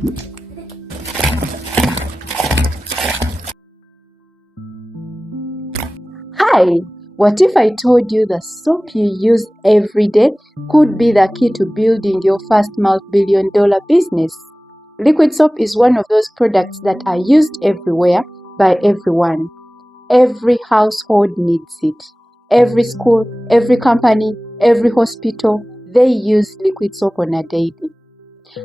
Hi! What if I told you the soap you use every day could be the key to building your first multi-billion-dollar business? Liquid soap is one of those products that are used everywhere by everyone. Every household needs it. Every school, every company, every hospital, they use liquid soap on a daily.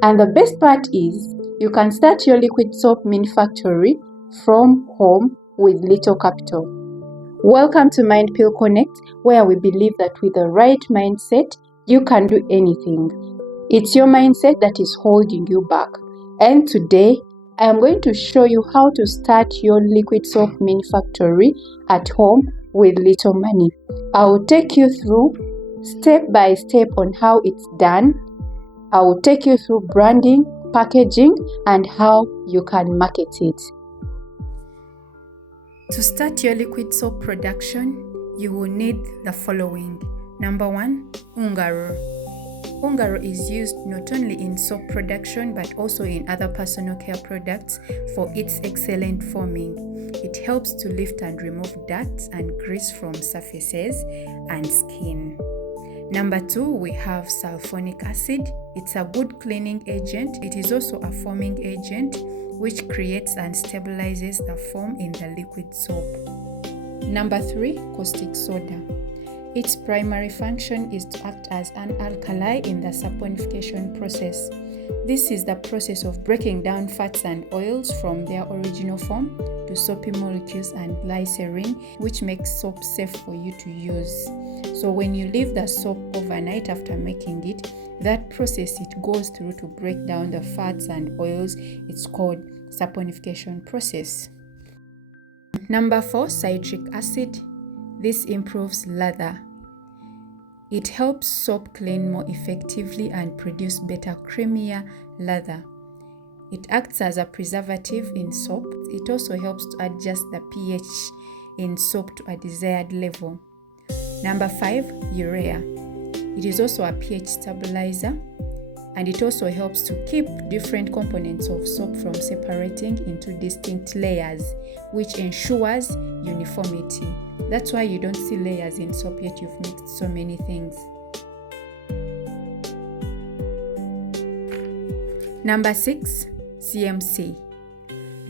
And the best part is, you can start your liquid soap manufactory from home with little capital. Welcome to Mindpill Connect, where we believe that with the right mindset, you can do anything. It's your mindset that is holding you back. And today, I am going to show you how to start your liquid soap manufactory at home with little money. I will take you through step by step on how it's done. I will take you through branding, packaging, and how you can market it. To start your liquid soap production, you will need the following. Number 1, Ungaro. Ungaro is used not only in soap production but also in other personal care products for its excellent foaming. It helps to lift and remove dirt and grease from surfaces and skin. Number 2, we have sulfonic acid. It's a good cleaning agent. It is also a foaming agent which creates and stabilizes the foam in the liquid soap. Number 3, caustic soda. Its primary function is to act as an alkali in the saponification process. This is the process of breaking down fats and oils from their original form to soapy molecules and glycerin, which makes soap safe for you to use. So when you leave the soap overnight after making it, that process it goes through to break down the fats and oils. It's called saponification process. Number 4, citric acid. This improves lather. It helps soap clean more effectively and produce better, creamier lather. It acts as a preservative in soap. It also helps to adjust the pH in soap to a desired level. Number 5, urea. It is also a pH stabilizer, and it also helps to keep different components of soap from separating into distinct layers, which ensures uniformity. That's why you don't see layers in soap, yet you've mixed so many things. Number 6, CMC.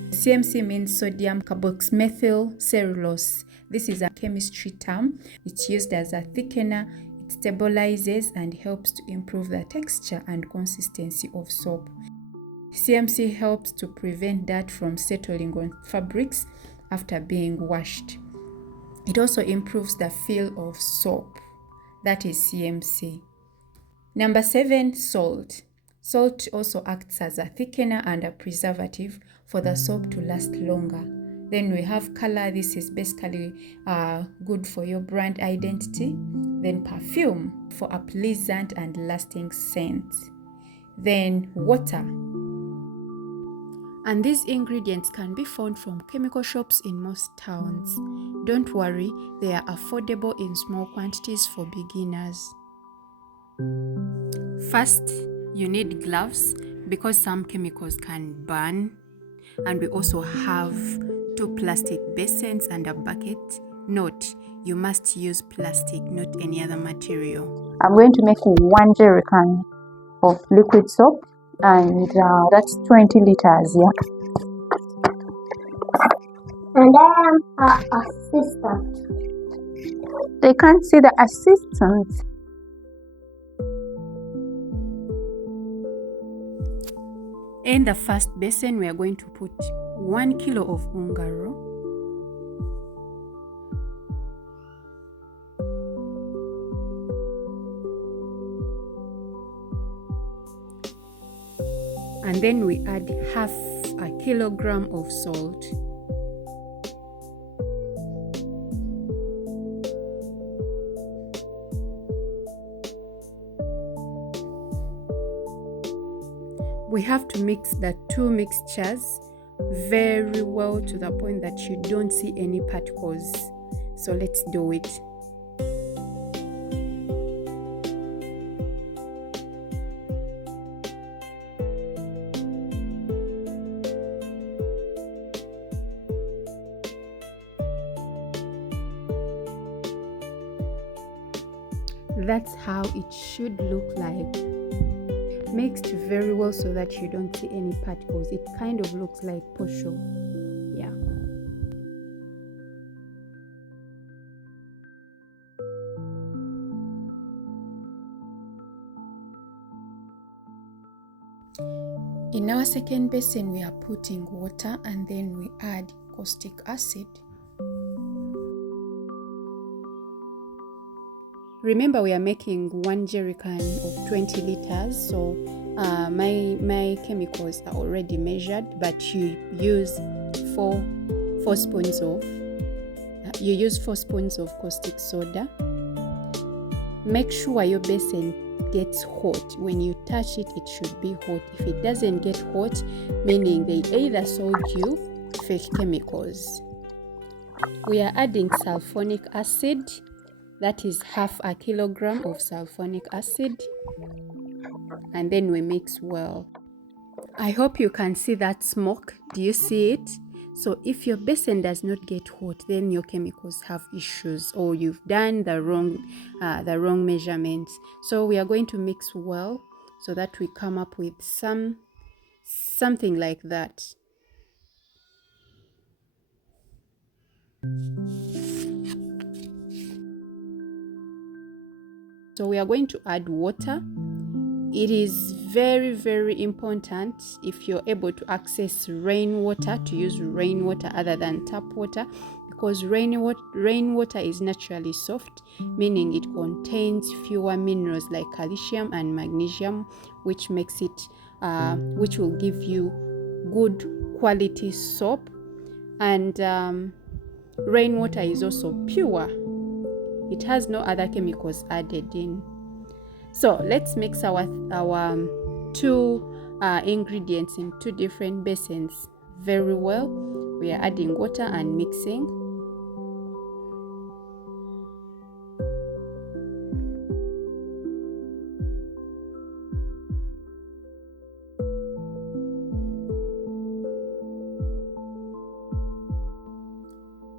CMC means sodium carboxymethyl cellulose. This is a chemistry term. It's used as a thickener. It stabilizes and helps to improve the texture and consistency of soap. CMC helps to prevent dirt from settling on fabrics after being washed. It also improves the feel of soap. That is CMC. Number 7, salt. Salt also acts as a thickener and a preservative for the soap to last longer. Then we have color. This is basically good for your brand identity. Then perfume for a pleasant and lasting scent. Then water. And these ingredients can be found from chemical shops in most towns. Don't worry, they are affordable in small quantities for beginners. First, you need gloves because some chemicals can burn. And we also have 2 plastic basins and a bucket. Note, you must use plastic, not any other material. I'm going to make 1 jerry can of liquid soap, and that's 20 liters, yeah. And I am an assistant. They can't see the assistant. In the first basin, we are going to put 1 kilo of Ungaro. And then we add half a kilogram of salt. We have to mix the 2 mixtures very well to the point that you don't see any particles. So let's do it. That's how it should look like. Mixed very well so that you don't see any particles. It kind of looks like posho. Yeah. In our second basin, we are putting water and then we add caustic acid. Remember, we are making 1 jerry can of 20 liters, so my chemicals are already measured, but you use 4 spoons of caustic soda. Make sure your basin gets hot. When you touch it, it should be hot. If it doesn't get hot, meaning they either sold you fake chemicals. We are adding sulfonic acid. That is 1/2 kilogram of sulfonic acid, and then we mix well. I hope you can see that smoke. Do you see it? So if your basin does not get hot, then your chemicals have issues, or you've done the wrong measurements. So we are going to mix well so that we come up with something like that. So we are going to add water. It is very, very important, if you're able to access rainwater, to use rainwater other than tap water, because rainwater is naturally soft, meaning it contains fewer minerals like calcium and magnesium, which will give you good quality soap. And rainwater is also pure. It has no other chemicals added in. So let's mix our two ingredients in 2 different basins very well. We are adding water and mixing.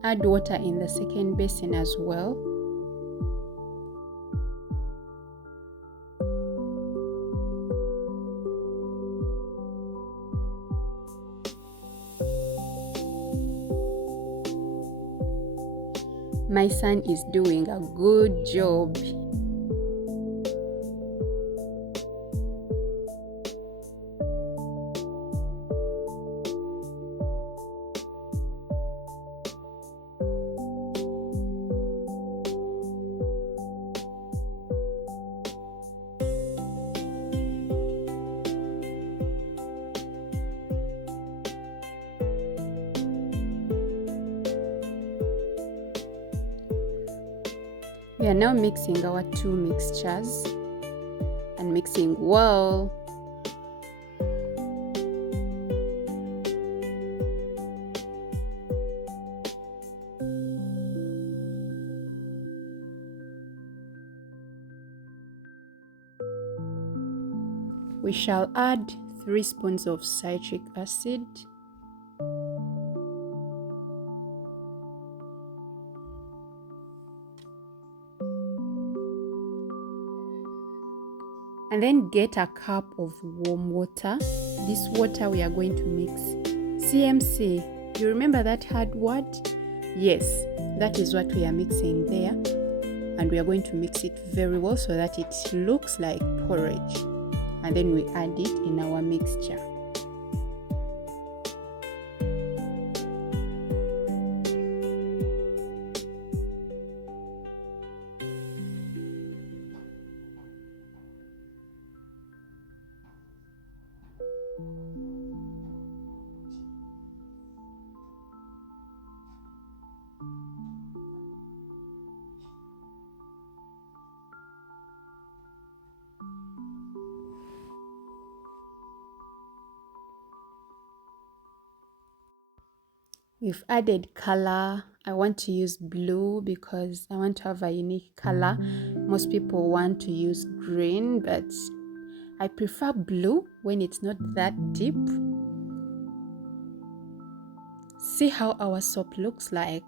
Add water in the second basin as well. My son is doing a good job. We are now mixing our 2 mixtures and mixing well. We shall add 3 spoons of citric acid. And then get a cup of warm water. This water we are going to mix CMC. You remember that hard word? Yes, that is what we are mixing there. And we are going to mix it very well so that it looks like porridge. And then we add it in our mixture. We've added color. I want to use blue because I want to have a unique color. Most people want to use green, but I prefer blue when it's not that deep. See how our soap looks like.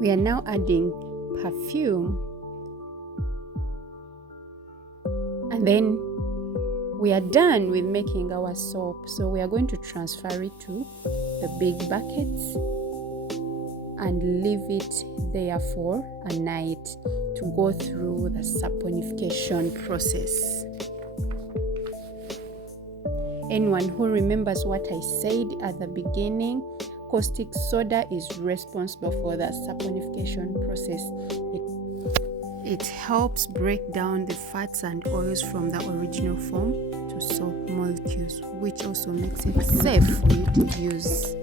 We are now adding perfume, and then we are done with making our soap. So we are going to transfer it to the big buckets and leave it there for a night to go through the saponification process. Anyone who remembers what I said at the beginning, caustic soda is responsible for the saponification process. It helps break down the fats and oils from the original form to soap molecules, which also makes it safe for you to use.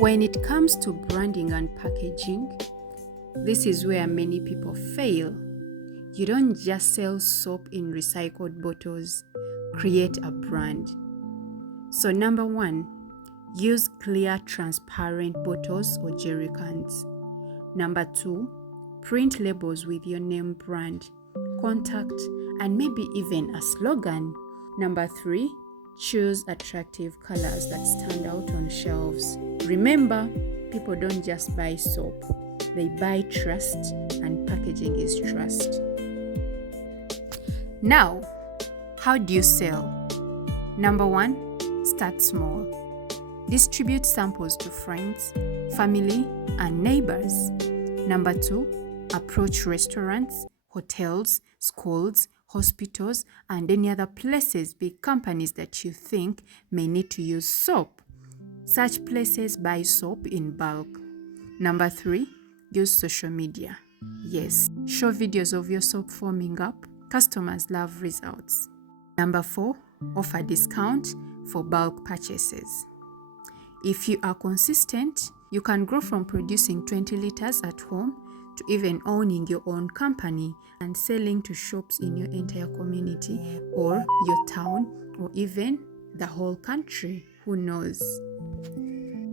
When it comes to branding and packaging, this is where many people fail. You don't just sell soap in recycled bottles, create a brand. So number 1, use clear, transparent bottles or jerry cans. Number 2, print labels with your name, brand, contact, and maybe even a slogan. Number 3, choose attractive colors that stand out on shelves. Remember, people don't just buy soap, they buy trust, and packaging is trust. Now, how do you sell? Number 1, start small. Distribute samples to friends, family, and neighbors. Number 2, approach restaurants, hotels, schools, hospitals, and any other places, big companies that you think may need to use soap. Such places buy soap in bulk. Number 3, use social media. Yes, show videos of your soap foaming up. Customers love results. Number 4, offer discount for bulk purchases. If you are consistent, you can grow from producing 20 liters at home to even owning your own company and selling to shops in your entire community or your town or even the whole country. Who knows?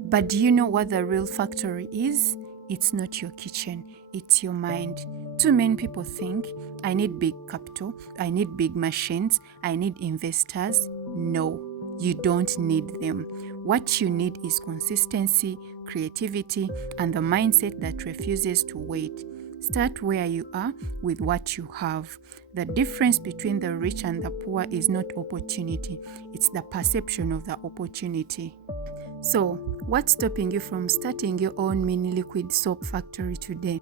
But do you know what the real factory is? It's not your kitchen, it's your mind. Too many people think, I need big capital, I need big machines, I need investors. No, you don't need them. What you need is consistency, creativity, and the mindset that refuses to wait. Start where you are with what you have. The difference between the rich and the poor is not opportunity, it's the perception of the opportunity. So, what's stopping you from starting your own mini liquid soap factory today?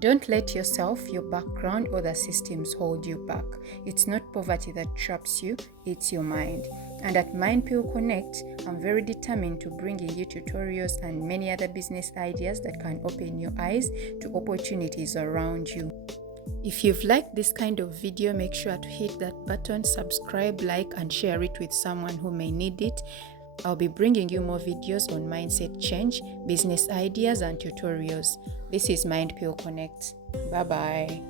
Don't let yourself, your background, or the systems hold you back. It's not poverty that traps you, it's your mind. And at Mindpill Connect, I'm very determined to bringing you tutorials and many other business ideas that can open your eyes to opportunities around you. If you've liked this kind of video, make sure to hit that button, subscribe, like, and share it with someone who may need it. I'll be bringing you more videos on mindset change, business ideas, and tutorials. This is Mindpill Connect. Bye-bye.